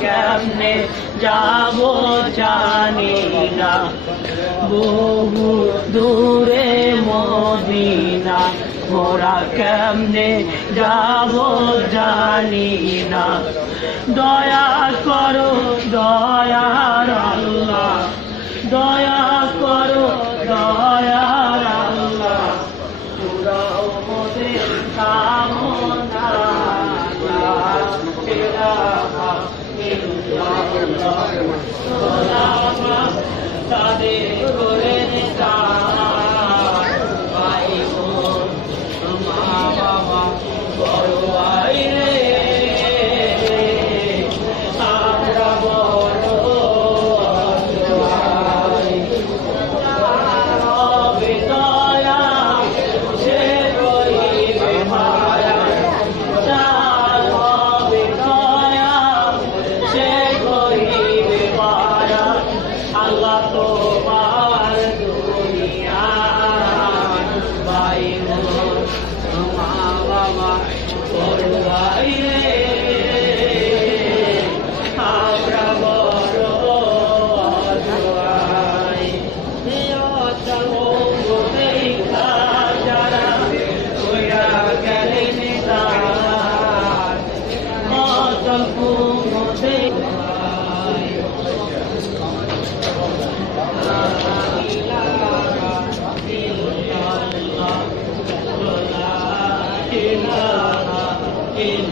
কেমনে যাব জানি না। বহু দূরে মদিনা মোরা কেমনে যাব জানি না। দয়া করো, দয়ার আল্লাহ। দয়া তাদের করে আছে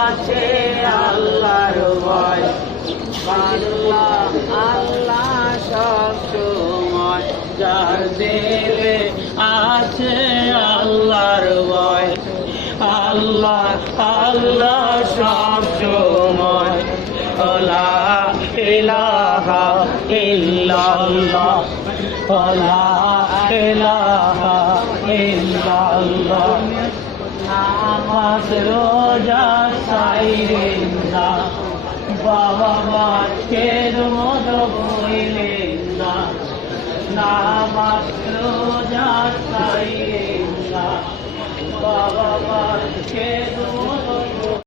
আছে আল্লাহর ভয় আল্লাহ যার দিলে আছে আল্লাহর ভয়। আল্লাহ আল্লাহ সব সময়। লা ইলাহা ইল্লাল্লাহ। লা ইলাহা ইল্লাল্লাহ। নামাজ রোজা সাইরেন না। বাবা মাকে মত বইলেন না নামাজ রোজা সাইরেন না বাবা মাকে